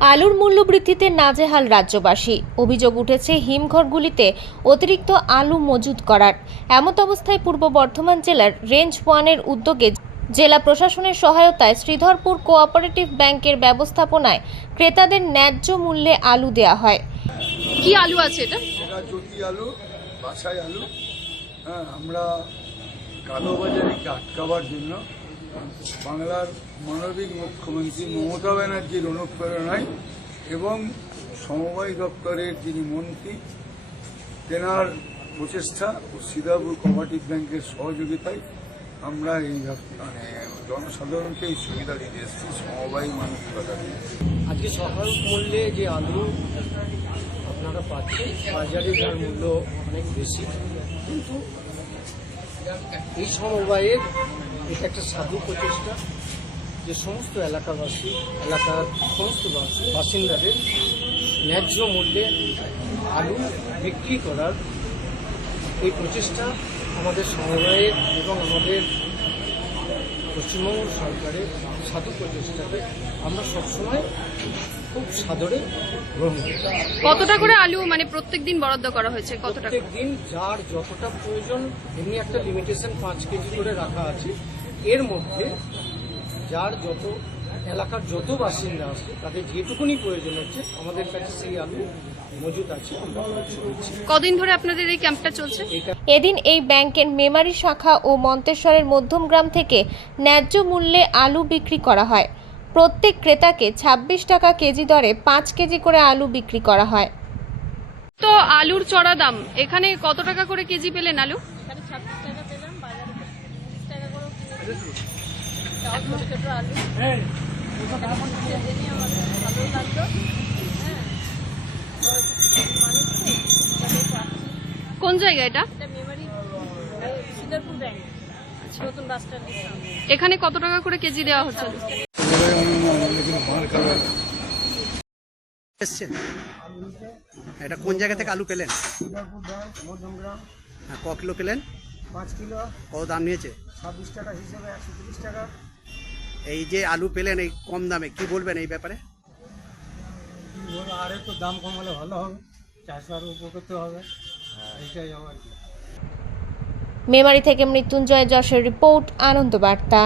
আলুর মূল্য বৃদ্ধিতে নাজেহাল রাজ্যবাসী। অভিযোগ উঠেছে হিমঘরগুলিতে অতিরিক্ত আলু মজুত করার। এমত অবস্থায় পূর্ব বর্ধমান জেলার রেঞ্জ 1-এর উদ্যোগে জেলা প্রশাসনের সহায়তায় শ্রীধরপুর কোঅপারেটিভ ব্যাংকের ব্যবস্থাপনায় ক্রেতাদের ন্যায্য মূল্যে আলু দেওয়া হয়। কি আলু আছে এটা? এটা জ্যোতি আলু, বাছাই আলু। হ্যাঁ, আমরা কালোবাজারিকে আটকাবার জন্য বাংলার মানবিক মুখ্যমন্ত্রী মমতা ব্যানার্জির অনুপ্রেরণায় এবং সমবায় দপ্তরের যিনি মন্ত্রী তেনার প্রচেষ্টা ও শ্রীধরপুর কোঅপারেটিভ ব্যাংকের সহযোগিতায় আমরা এই জনসাধারণকে এই সুবিধা দিতে এসেছি সমবায় মানবিকতা দিয়ে। আজকে সহায়ক মূল্যে যে আলু আপনারা পাচ্ছেন, বাজারে যার মূল্য অনেক বেশি, কিন্তু এই সমবায়ের এটা একটা সাধু প্রচেষ্টা যে সমস্ত এলাকাবাসী, এলাকার সমস্ত বাসিন্দাদের ন্যায্য মূল্যে আলু বিক্রি করার এই প্রচেষ্টা আমাদের সমবায়ের এবং আমাদের পশ্চিমবঙ্গ সরকারের সাধু প্রচেষ্টাকে আমরা সবসময় খুব সাদরে গ্রহণ করি। কতটা করে আলু মানে প্রত্যেকদিন বরাদ্দ করা হয়েছে? কতটা? প্রত্যেকদিন যার যতটা প্রয়োজন, এমনি একটা লিমিটেশন 5 কেজি করে রাখা আছে। এর মধ্যে যার যত এলাকার যত বাসিন্দা আছে তাদের যেটুকুনি প্রয়োজন হচ্ছে আমাদের কাছে সেই আলু মজুদ আছে, আমরা দিচ্ছি। কদিন ধরে আপনাদের এই ক্যাম্পটা চলছে? এদিন এই ব্যাংকের মেমারি শাখা ও মন্তেশ্বরের মধ্যমগ্রাম থেকে ন্যায্য মূল্যে আলু বিক্রি করা হয়। প্রত্যেক ক্রেতাকে 26 টাকা কেজি দরে 5 কেজি করে আলু বিক্রি করা হয়। তো আলুর চড়া দাম, এখানে কত টাকা করে কেজি পেলেন আলু? 26 টাকা পেলাম, বাজারে 30 টাকা করে ছোট আলু। সেদিনই আমাদের ভালো লাগলো। কোন জায়গা এটা? এটা মেমারি শ্রীধরপুর ব্যাংক, নতুন বাস স্ট্যান্ডের সামনে। এখানে কত টাকা করে কেজি দেওয়া হচ্ছে? এসছেন, এটা কোন জায়গা থেকে আলু পেলেন? হ্যাঁ, ক কিলো পেলেন? 5 কিলো। কত দাম নিয়েছে? 26 টাকা হিসেবে 130 টাকা। এই যে আলু পেলেন এই কম দামে, কি বলবেন এই ব্যাপারে? আর একটু দাম কমালে ভালো হবে, চাষে আরো উপকৃত হবে, এইটাই আমার। মেমারি থেকে মৃত্যুঞ্জয় যশের রিপোর্ট, আনন্দ বার্তা।